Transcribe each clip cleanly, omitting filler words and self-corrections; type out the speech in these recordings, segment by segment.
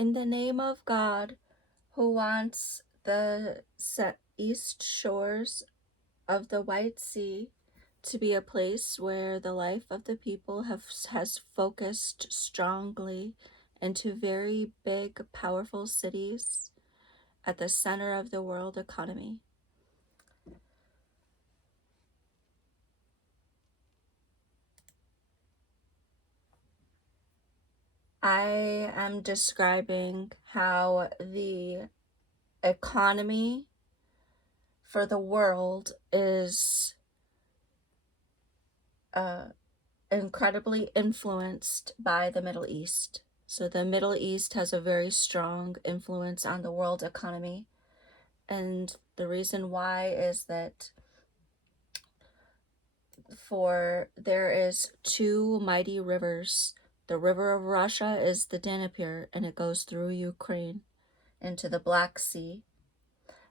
In the name of God, who wants the east shores of the White Sea to be a place where the life of the people has focused strongly into very big, powerful cities at the center of the world economy. I am describing how the economy for the world is incredibly influenced by the Middle East. So the Middle East has a very strong influence on the world economy. And the reason why is that there is two mighty rivers. The river of Russia is the Danube, and it goes through Ukraine into the Black Sea.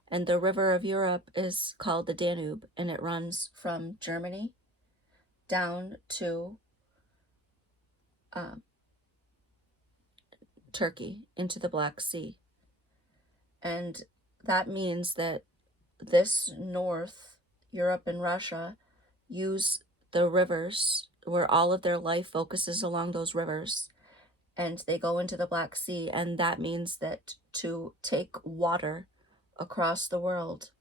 And the river of Europe is called the Danube, and it runs from Germany down to Turkey into the Black Sea. And that means that this north, Europe and Russia, use the rivers where all of their life focuses along those rivers, and they go into the Black Sea. And that means that to take water across the world,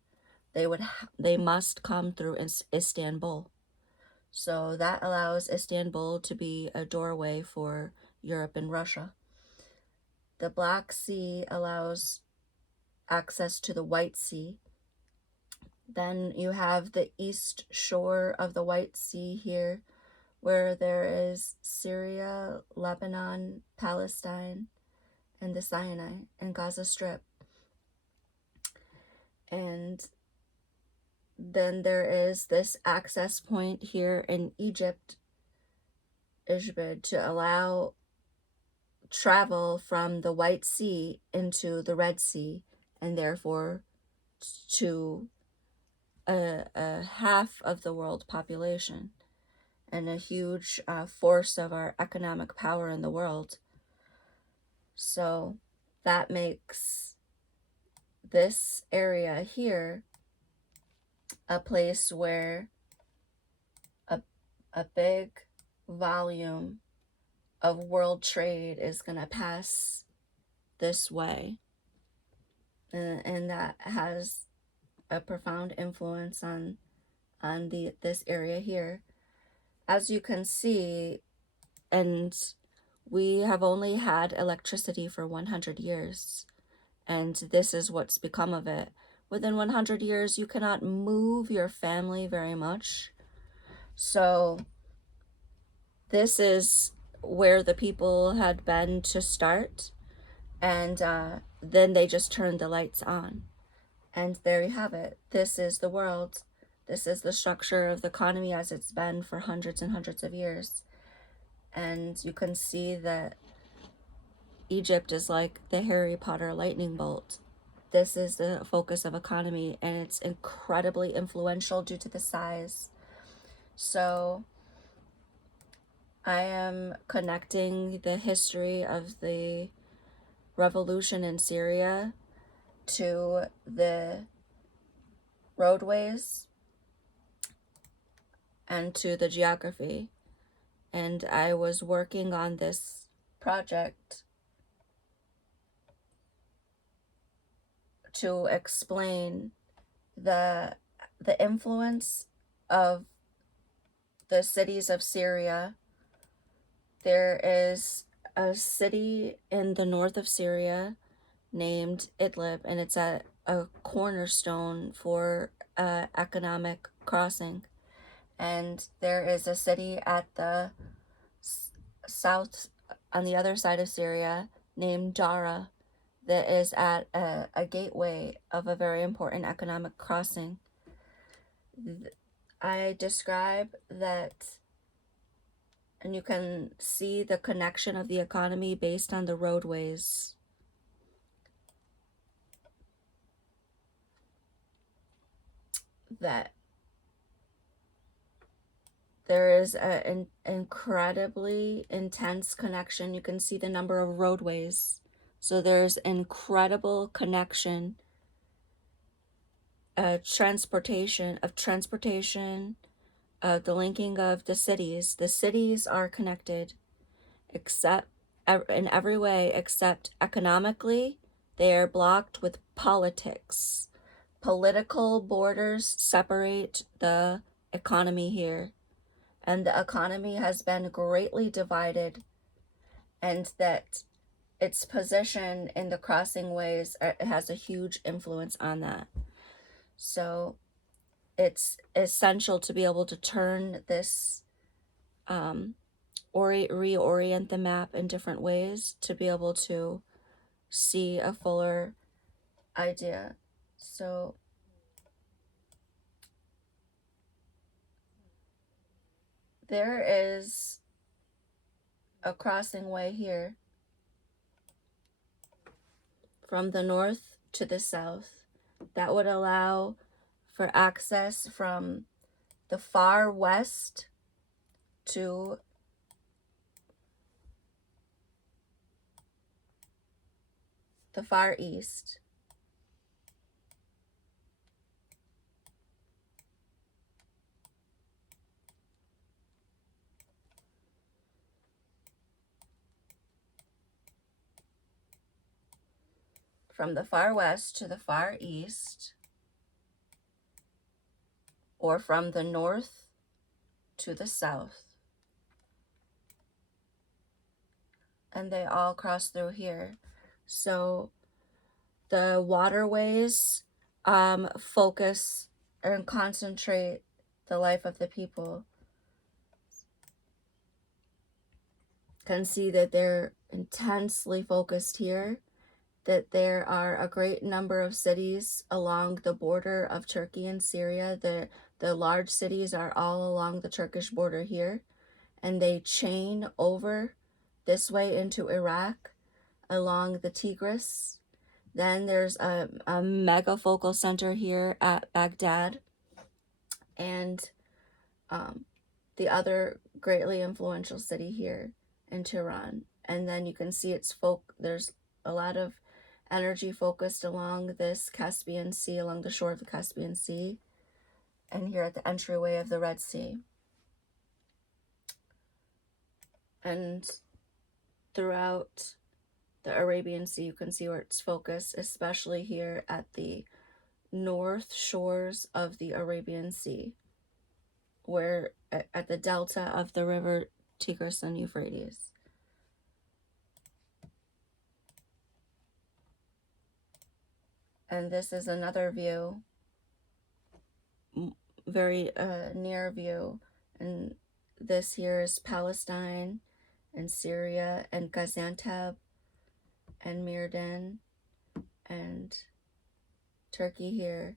they must come through Istanbul. So that allows Istanbul to be a doorway for Europe and Russia. The Black Sea allows access to the White Sea. Then you have the east shore of the White Sea here, where there is Syria, Lebanon, Palestine, and the Sinai and Gaza Strip. And then there is this access point here in Egypt, Ishbid, to allow travel from the White Sea into the Red Sea, and therefore to a half of the world population and a huge force of our economic power in the world. So that makes this area here a place where a big volume of world trade is going to pass this way. And that has a profound influence on this area here. As you can see, and we have only had electricity for 100 years, and this is what's become of it. Within 100 years, you cannot move your family very much. So this is where the people had been to start, and then they just turned the lights on. And there you have it. This is the world. This is the structure of the economy as it's been for hundreds and hundreds of years. And you can see that Egypt is like the Harry Potter lightning bolt. This is the focus of economy, and it's incredibly influential due to the size. So I am connecting the history of the revolution in Syria to the roadways and to the geography. And I was working on this project to explain the influence of the cities of Syria. There is a city in the north of Syria named Idlib, and it's a cornerstone for economic crossing. And there is a city at the south, on the other side of Syria, named Dara, that is at a gateway of a very important economic crossing. I describe that, and you can see the connection of the economy based on the roadways. That there is an incredibly intense connection. You can see the number of roadways So there's incredible connection, transportation, the linking of the cities. The cities are connected except in every way except economically. They are blocked with politics. Political borders separate the economy here, and the economy has been greatly divided, and that its position in the crossing ways has a huge influence on that. So it's essential to be able to turn this, reorient the map in different ways to be able to see a fuller idea. So there is a crossing way here from the north to the south that would allow for access from the far west to the far east. From the far west to the far east, or from the north to the south. And they all cross through here. So the waterways focus and concentrate the life of the people. Can see that they're intensely focused here, that there are a great number of cities along the border of Turkey and Syria. The large cities are all along the Turkish border here, and they chain over this way into Iraq along the Tigris. Then there's a mega focal center here at Baghdad, and the other greatly influential city here in Tehran. And then you can see there's a lot of energy focused along this Caspian Sea, along the shore of the Caspian Sea, and here at the entryway of the Red Sea. And throughout the Arabian Sea, you can see where it's focused, especially here at the north shores of the Arabian Sea, where at the delta of the river Tigris and Euphrates. And this is another view, very near view, and this here is Palestine and Syria and Gaziantep and Mirdan and Turkey here,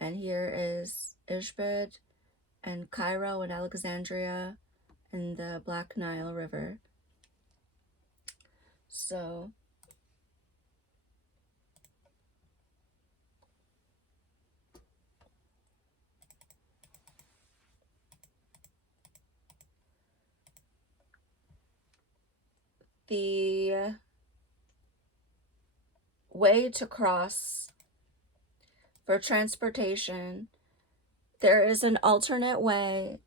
and here is Ishbid and Cairo and Alexandria and the Black Nile River. So the way to cross for transportation, there is an alternate way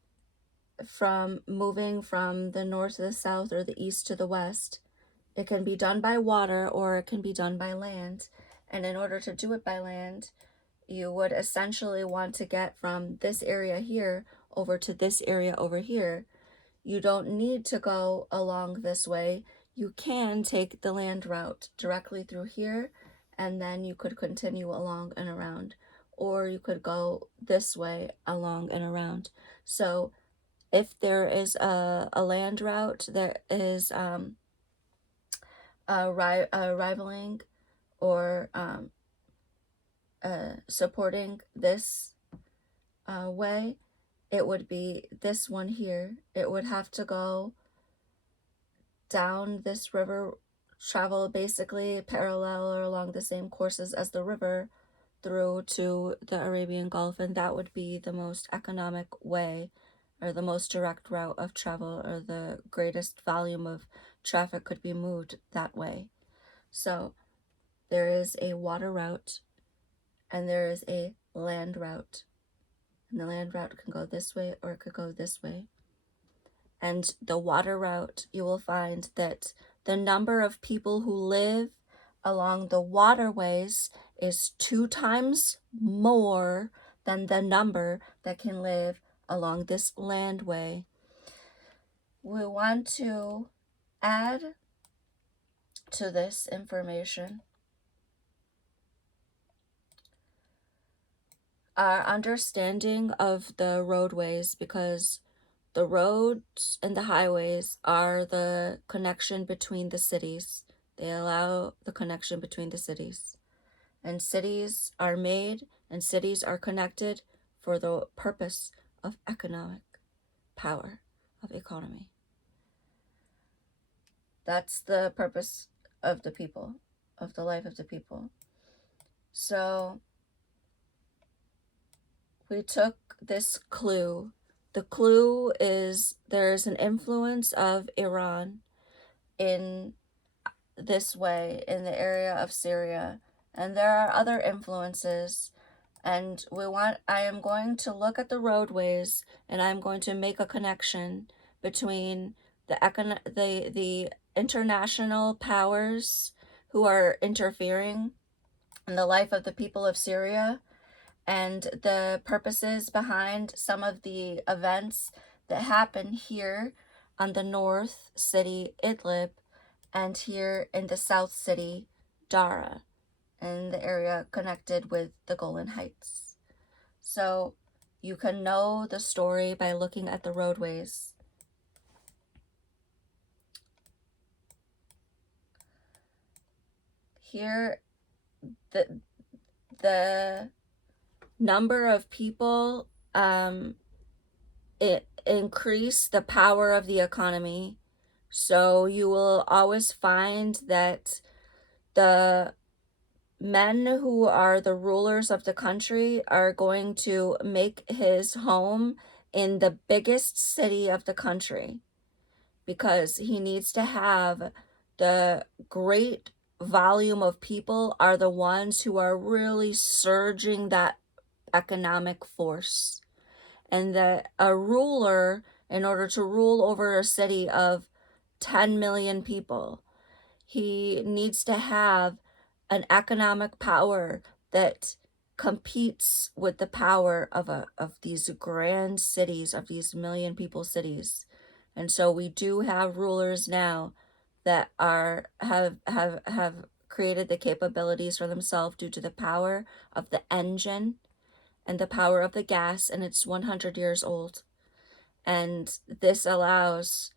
from moving from the north to the south or the east to the west. It can be done by water or it can be done by land. And in order to do it by land, you would essentially want to get from this area here over to this area over here. You don't need to go along this way. You can take the land route directly through here, and then you could continue along and around, or you could go this way along and around. So if there is a land route that is rivaling or supporting this way, it would be this one here. It would have to go down this river, travel basically parallel or along the same courses as the river through to the Arabian Gulf, and that would be the most economic way or the most direct route of travel, or the greatest volume of traffic could be moved that way. So there is a water route and there is a land route. And the land route can go this way or it could go this way. And the water route, you will find that the number of people who live along the waterways is 2 times more than the number that can live along this landway. We want to add to this information our understanding of the roadways, because the roads and the highways are the connection between the cities. They allow the connection between the cities. And cities are made and cities are connected for the purpose of economic power, of economy. That's the purpose of the people, of the life of the people. So we took this clue. The clue is there's an influence of Iran in this way, in the area of Syria, and there are other influences. And I am going to look at the roadways and I'm going to make a connection between the international powers who are interfering in the life of the people of Syria and the purposes behind some of the events that happen here on the north city Idlib and here in the south city Dara, in the area connected with the Golan Heights. So you can know the story by looking at the roadways. Here, the number of people, it increase the power of the economy. So you will always find that the men who are the rulers of the country are going to make his home in the biggest city of the country, because he needs to have the great volume of people are the ones who are really surging that economic force. And that a ruler, in order to rule over a city of 10 million people, he needs to have an economic power that competes with the power of these grand cities, of these million people cities. And so we do have rulers now that have created the capabilities for themselves due to the power of the engine and the power of the gas, and it's 100 years old. And this allows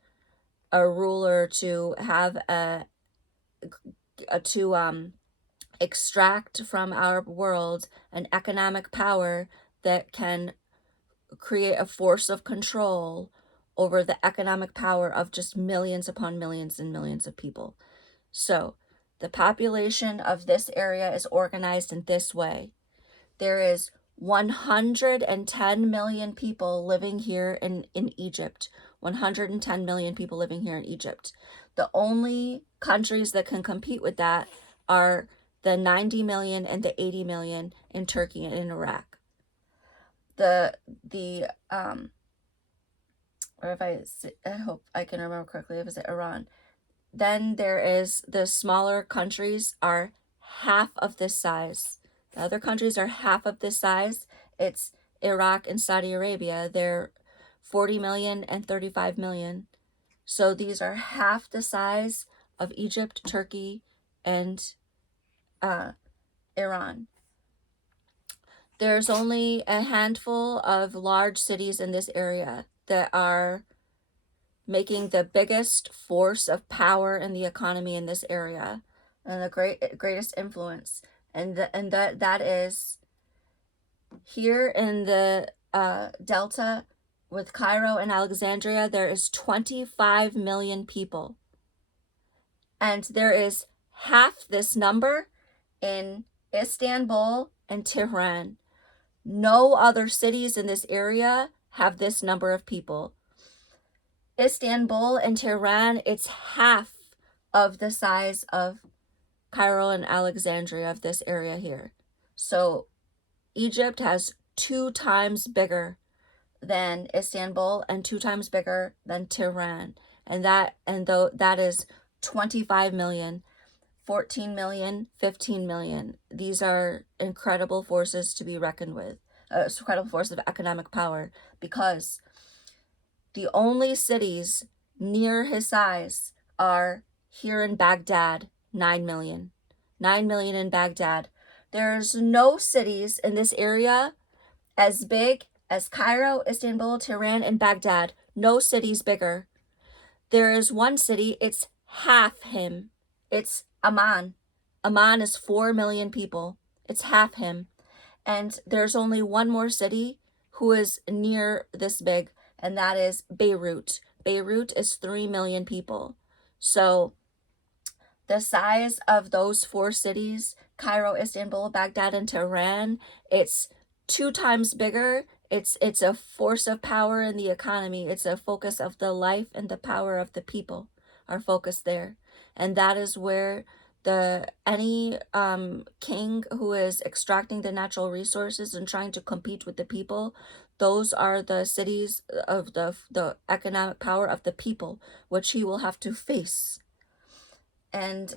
a ruler to have to extract from our world an economic power that can create a force of control over the economic power of just millions upon millions and millions of people. So the population of this area is organized in this way. There is 110 million people living here in Egypt. 110 million people living here in Egypt. The only countries that can compete with that are the 90 million and the 80 million in Turkey and in Iraq. Or if I hope I can remember correctly, it was Iran. Then there is the smaller countries are half of this size. The other countries are half of this size. It's Iraq and Saudi Arabia. They're 40 million and 35 million. So these are half the size of Egypt, Turkey, and Iran. There's only a handful of large cities in this area that are making the biggest force of power in the economy in this area, and the greatest influence. And that is here in the Delta with Cairo and Alexandria. There is 25 million people, and there is half this number in Istanbul and Tehran. No other cities in this area have this number of people. Istanbul and Tehran, it's half of the size of Cairo and Alexandria of this area here. So Egypt has 2 times bigger than Istanbul and 2 times bigger than Tehran. And that is 25 million, 14 million, 15 million. These are incredible forces to be reckoned with. Incredible force of economic power, because the only cities near his size are here in Baghdad, 9 million. 9 million in Baghdad. There's no cities in this area as big as Cairo, Istanbul, Tehran, and Baghdad. No cities bigger. There is one city, it's half him. It's Amman. Amman is 4 million people. It's half him. And there's only one more city who is near this big, and that is Beirut. Beirut is 3 million people. So the size of those 4 cities, Cairo, Istanbul, Baghdad, and Tehran, it's 2 times bigger. It's a force of power in the economy. It's a focus of the life and the power of the people are focused there. And that is where any king who is extracting the natural resources and trying to compete with the people, those are the cities of the economic power of the people, which he will have to face. And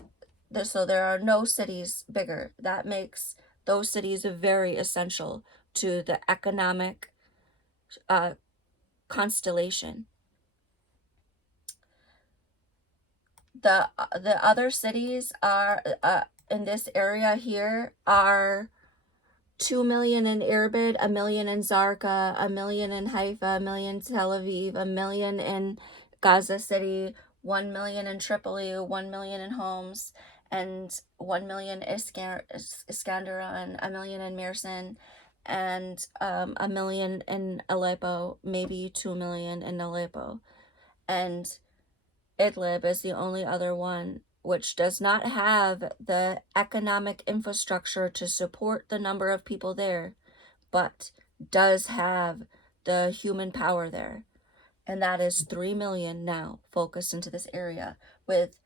so there are no cities bigger. That makes those cities very essential to the economic constellation. The other cities are in this area here are 2 million in Irbid, 1 million in Zarqa, 1 million in Haifa, 1 million in Tel Aviv, 1 million in Gaza City, 1 million in Tripoli, 1 million in Homs, and 1 million Iskenderun, 1 million in Mersin, and 1 million in Aleppo, maybe 2 million in Aleppo. And Idlib is the only other one which does not have the economic infrastructure to support the number of people there, but does have the human power there. And that is 3 million now focused into this area, with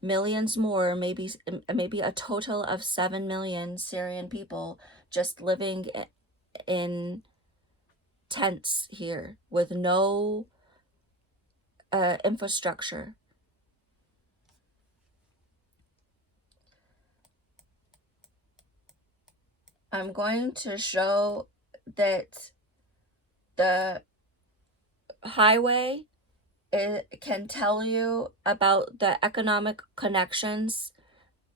millions more, maybe a total of 7 million Syrian people just living in tents here with no infrastructure. I'm going to show that the highway, it can tell you about the economic connections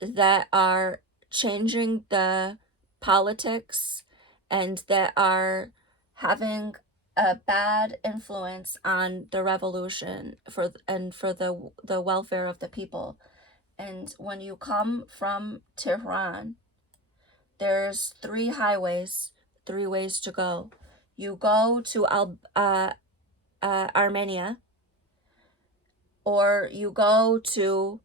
that are changing the politics and that are having a bad influence on the revolution for the welfare of the people. And when you come from Tehran, there's 3 highways, 3 ways to go. You go to Armenia, or you go to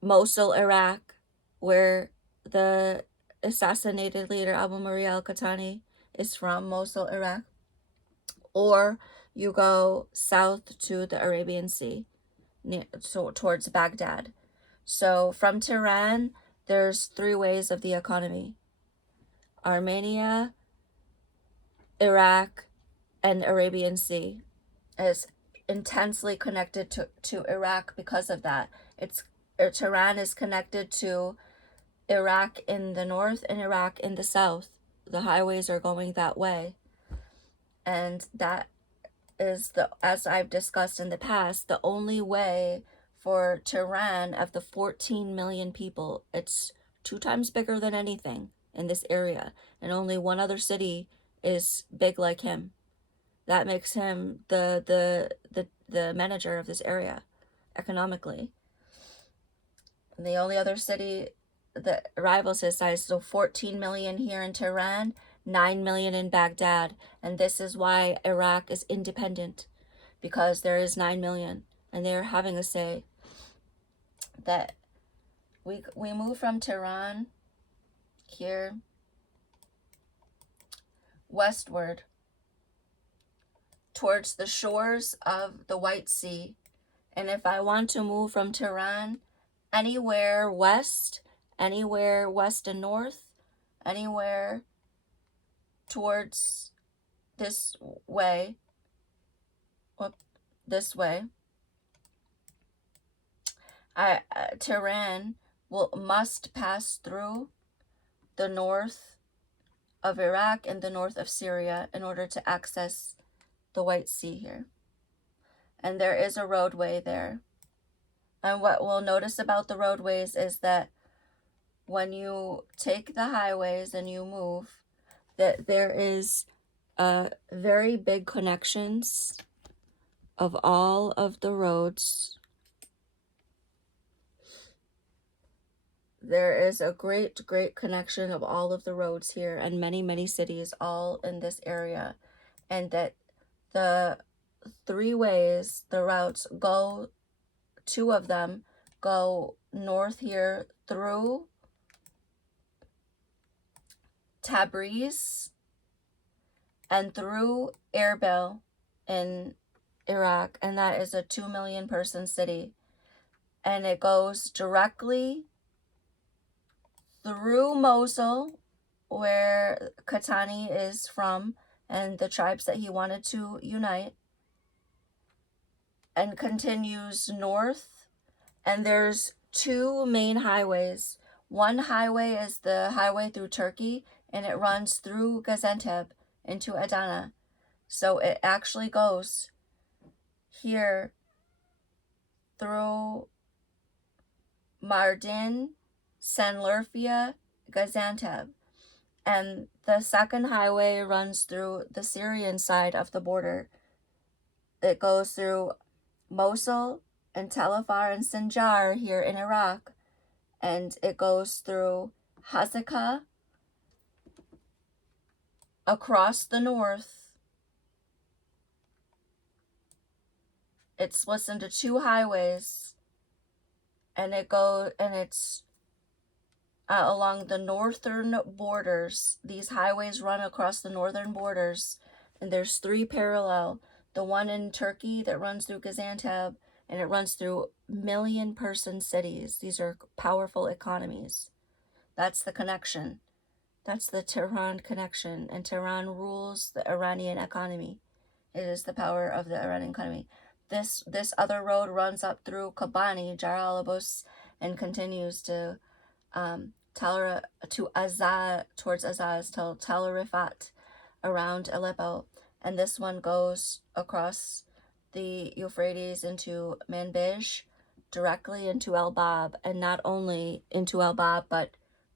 Mosul, Iraq, where the assassinated leader Abu Maria al-Qahtani is from, Mosul, Iraq, or you go south to the Arabian Sea, towards Baghdad. So from Tehran, there's 3 ways of the economy: Armenia, Iraq, and Arabian Sea. Is intensely connected to Iraq because of that. Tehran is connected to Iraq in the north and Iraq in the south. The highways are going that way. And that is, as I've discussed in the past, the only way for Tehran, of the 14 million people, it's 2 times bigger than anything in this area. And only one other city is big like him. That makes him the manager of this area economically. And the only other city that rivals his size, so 14 million here in Tehran, 9 million in Baghdad. And this is why Iraq is independent, because there is 9 million, and they're having a say. That we move from Tehran here westward towards the shores of the White Sea. And if I want to move from Tehran anywhere west anywhere west and north, anywhere towards this way, this way, Tehran must pass through the north of Iraq and the north of Syria in order to access the White Sea here. And there is a roadway there. And what we'll notice about the roadways is that when you take the highways and you move, that there is very big connections of all of the roads. There is a great connection of all of the roads here and many cities all in this area. And that the three ways, the routes go, two of them go north here through Tabriz and through Erbil in Iraq, and that is a 2 million person city. And it goes directly through Mosul, where Khatani is from, and the tribes that he wanted to unite, and continues north. And there's two main highways. One highway is the highway through Turkey, and it runs through Gaziantep into Adana. So it actually goes here through Mardin, Sanlurfia, Gaziantep. And the second highway runs through the Syrian side of the border. It goes through Mosul and Tel Afar and Sinjar here in Iraq. And it goes through Hazaka across the north. It splits into two highways, and it's along the northern borders. These highways run across the northern borders, and there's three parallel. The one in Turkey that runs through Gaziantep, and it runs through million-person cities. These are powerful economies. That's the connection. That's the Tehran connection, and Tehran rules the Iranian economy. It is the power of the Iranian economy. This other road runs up through Kobani, Jaralabus, and continues to Azaz, towards Azaz, to Tel Rifat, around Aleppo. And this one goes across the Euphrates into Manbij, directly into El Bab, and not only into El Bab, but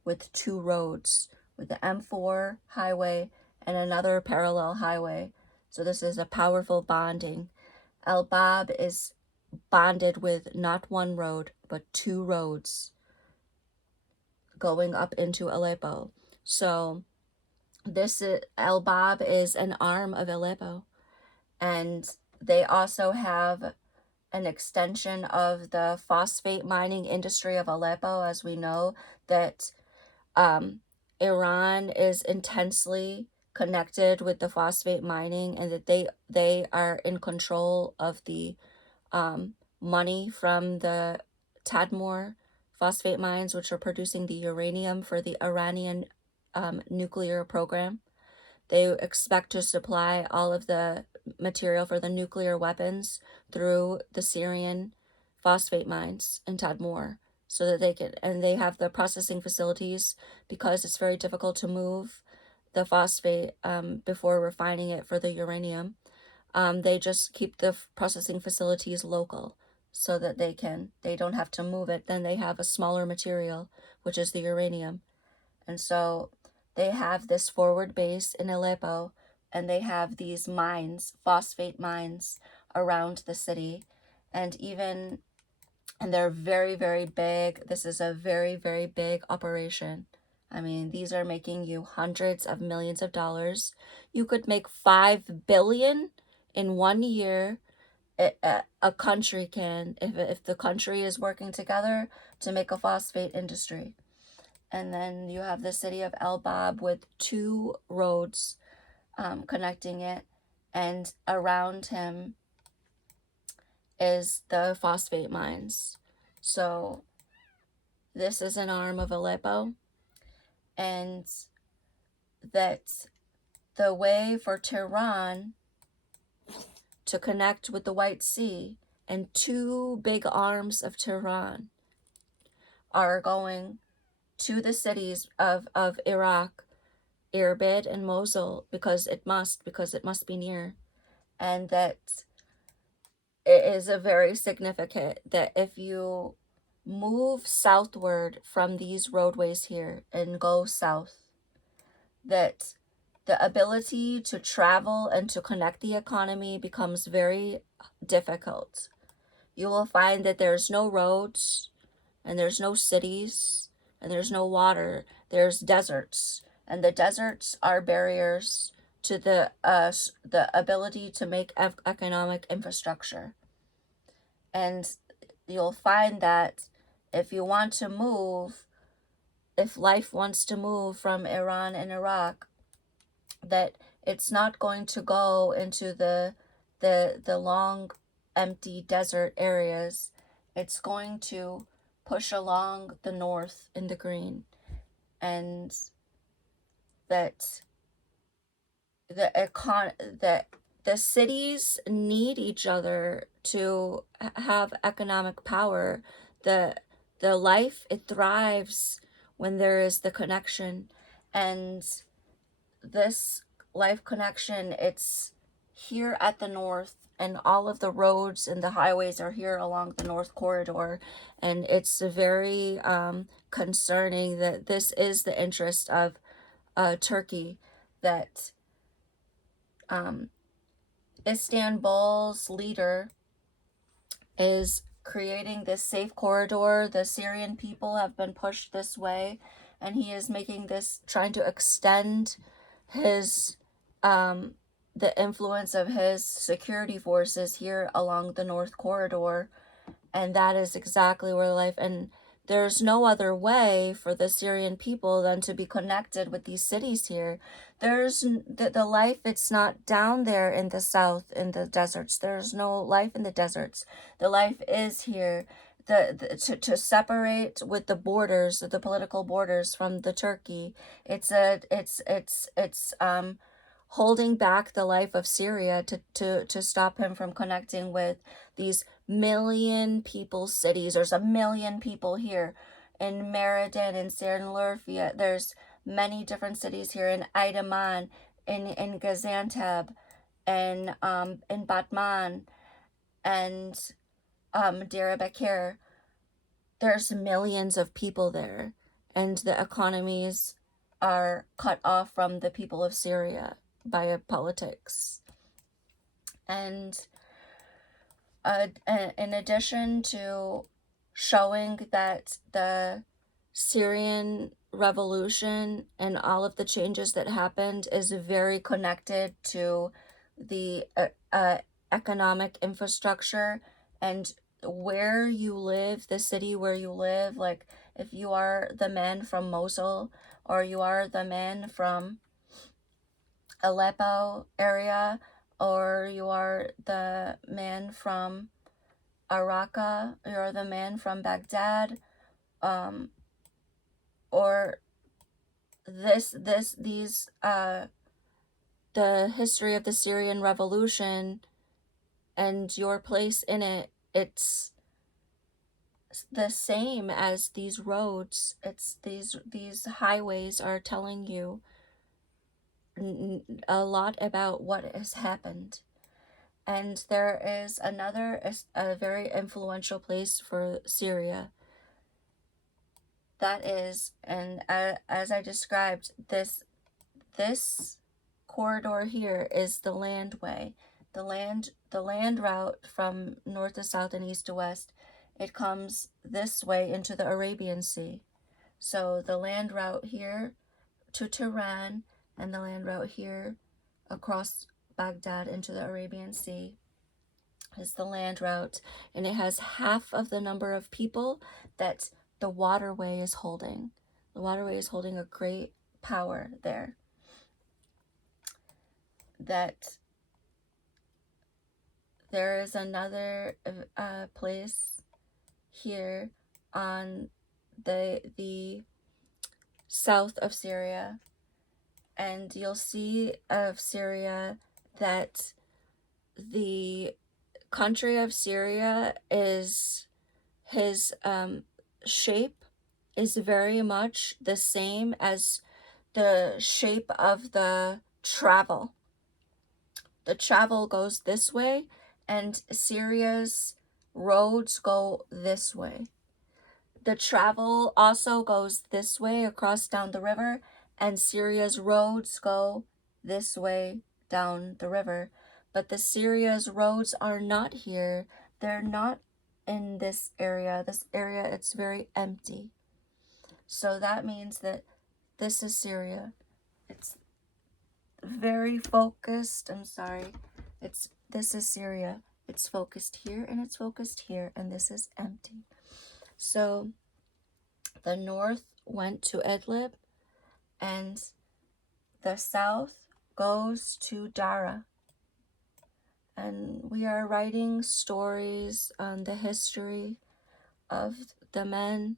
with two roads, with the M4 highway and another parallel highway. So this is a powerful bonding. El Bab is bonded with not one road, but two roads going up into Aleppo. So this is, El Bab is an arm of Aleppo, and they also have an extension of the phosphate mining industry of Aleppo. As we know that Iran is intensely connected with the phosphate mining, and that they are in control of the money from the Tadmor phosphate mines, which are producing the uranium for the Iranian nuclear program. They expect to supply all of the material for the nuclear weapons through the Syrian phosphate mines in Tadmor, so that they have the processing facilities, because it's very difficult to move the phosphate before refining it for the uranium. They just keep the processing facilities local, so that they don't have to move it. Then they have a smaller material, which is the uranium. And so they have this forward base in Aleppo, and they have these mines, phosphate mines, around the city. And they're very big. This is a very big operation. I mean, these are making you hundreds of millions of dollars. You could make 5 billion in 1 year. A country can, if the country is working together to make a phosphate industry. And then you have the city of El Bab with two roads connecting it, and around him is the phosphate mines. So this is an arm of Aleppo, and that the way for Tehran to connect with the White Sea and two big arms of Tehran are going to the cities of Iraq, Erbil and Mosul, because it must be near. And that it is a very significant that if you move southward from these roadways here and go south, that the ability to travel and to connect the economy becomes very difficult. You will find that there's no roads, and there's no cities, and there's no water. There's deserts, and the deserts are barriers to the ability to make economic infrastructure. And you'll find that if you want to move, if life wants to move from Iran and Iraq, that it's not going to go into the long empty desert areas. It's going to push along the north in the green, and that that the cities need each other to have economic power. The life, it thrives when there is the connection, and this life connection, it's here at the north, and all of the roads and the highways are here along the north corridor, and it's very concerning that this is the interest of Turkey, that Istanbul's leader is creating this safe corridor. The Syrian people have been pushed this way, and he is making this, trying to extend his the influence of his security forces here along the north corridor. And that is exactly where life, and there's no other way for the Syrian people than to be connected with these cities here. There's the life, it's not down there in the south in the deserts. There's no life in the deserts. The life is here. To separate with the borders, the political borders from the Turkey, it's holding back the life of Syria to stop him from connecting with these million people cities. There's a million people here in Meriden, in Sernlurfia. There's many different cities here in Aidaman, in Gaziantep, and in Batman, and Diyarbakir. There's millions of people there, and the economies are cut off from the people of Syria by politics. And in addition to showing that the Syrian revolution and all of the changes that happened is very connected to the economic infrastructure and where you live, the city where you live. Like if you are the man from Mosul, or you are the man from Aleppo area, or you are the man from Araka, you're the man from Baghdad, or these the history of the Syrian revolution and your place in it, it's the same as these roads. It's these highways are telling you a lot about what has happened. And there is another, a very influential place for Syria. That is, and as I described, this corridor here is the landway, the land route from north to south and east to west. It comes this way into the Arabian Sea. So the land route here to Tehran, and the land route here across Baghdad into the Arabian Sea is the land route, and it has half of the number of people that the waterway is holding. The waterway is holding a great power there. That there is another place here on the south of Syria, and you'll see of Syria that the country of Syria is his shape is very much the same as the shape of the travel. The travel goes this way, and Syria's roads go this way. The travel also goes this way across down the river, and Syria's roads go this way down the river. But the Syria's roads are not here. They're not in this area. This area, it's very empty. So that means that this is Syria. It's very focused. I'm sorry. This is Syria. It's focused here and it's focused here, and this is empty. So the north went to Idlib, and the south goes to Dara. And we are writing stories on the history of the men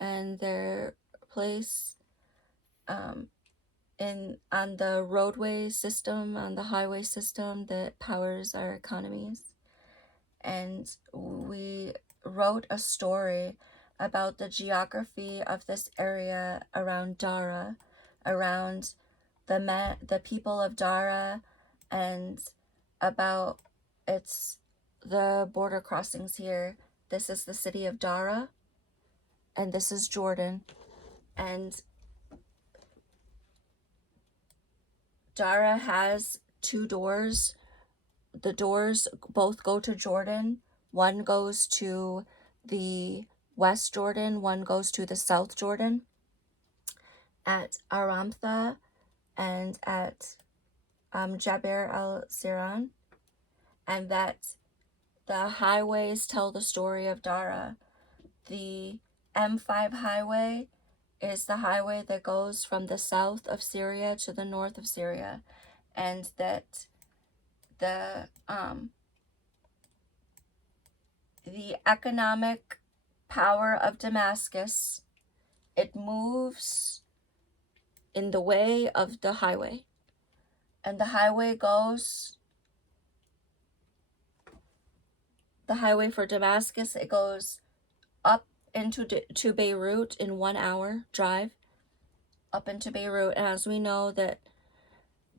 and their place on the roadway system, on the highway system that powers our economies. And we wrote a story about the geography of this area around Dara, around the people of Dara, and about the border crossings here. This is the city of Dara, and this is Jordan. And Dara has two doors. The doors both go to Jordan. One goes to the West Jordan, one goes to the South Jordan, at Aramtha and at Jaber al-Siran, and that the highways tell the story of Dara. The M5 highway is the highway that goes from the south of Syria to the north of Syria, and that the economic power of Damascus, it moves in the way of the highway, and the highway for Damascus, it goes up to Beirut in 1 hour drive, up into Beirut. And as we know that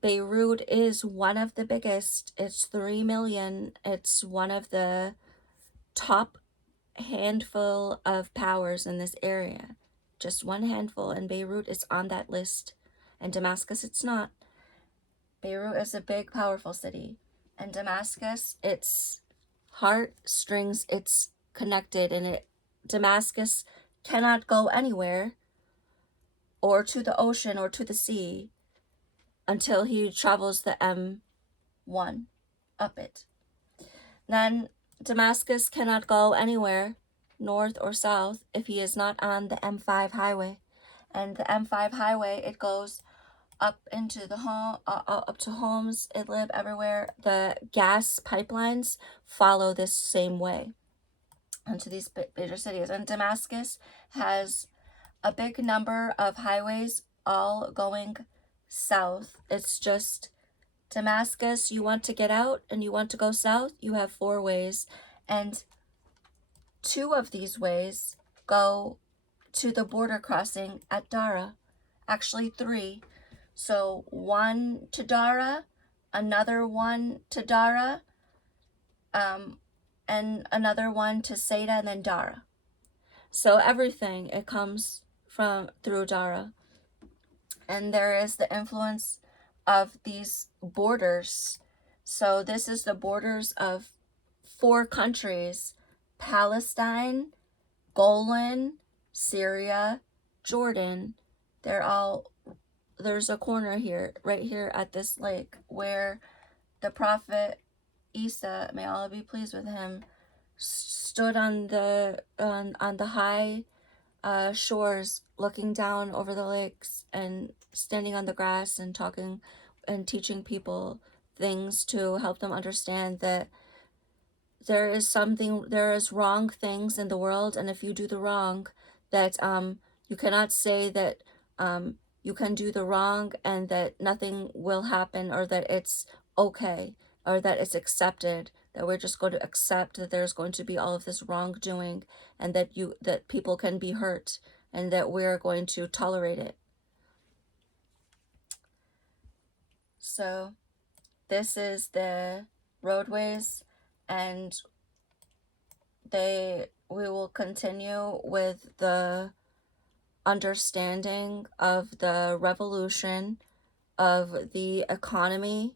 Beirut is one of the biggest, it's 3 million, it's one of the top handful of powers in this area, just one handful, and Beirut is on that list, and Damascus, it's not. Beirut is a big, powerful city, and Damascus, its heartstrings, it's connected, and Damascus cannot go anywhere or to the ocean or to the sea until he travels the M1 up it. Then Damascus cannot go anywhere north or south if he is not on the M5 highway. And the M5 highway, it goes up into the up to Homs, Idlib, everywhere. The gas pipelines follow this same way into these major cities. And Damascus has a big number of highways all going south. It's just Damascus, you want to get out and you want to go south, you have 4 ways, and 2 of these ways go to the border crossing at Dara. Actually 3. So 1 to Dara, another 1 to Dara, and another 1 to Seda, and then Dara. So everything, it comes through Dara. And there is the influence of these borders. So this is the borders of 4 countries: Palestine, Golan, Syria, Jordan. There's a corner here, right here at this lake, where the prophet Isa, may Allah be pleased with him, stood on the high shores, looking down over the lakes and standing on the grass and talking and teaching people things to help them understand that there is wrong things in the world, and if you do the wrong, that you cannot say that you can do the wrong and that nothing will happen, or that it's okay, or that it's accepted, that we're just going to accept that there's going to be all of this wrongdoing, and that people can be hurt, and that we're going to tolerate it. So this is the roadways, and we will continue with the understanding of the revolution, of the economy,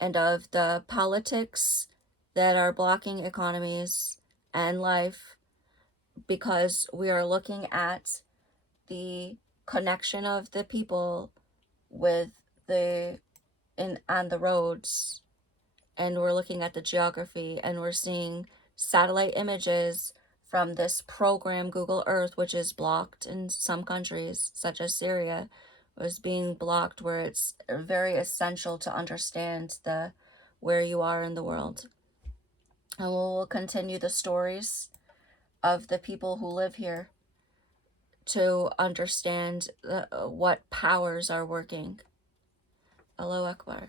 and of the politics that are blocking economies and life, because we are looking at the connection of the people with the on the roads, and we're looking at the geography, and we're seeing satellite images from this program Google Earth, which is blocked in some countries such as Syria, was being blocked, where it's very essential to understand the where you are in the world. And we'll continue the stories of the people who live here to understand what powers are working. Allahu Akbar.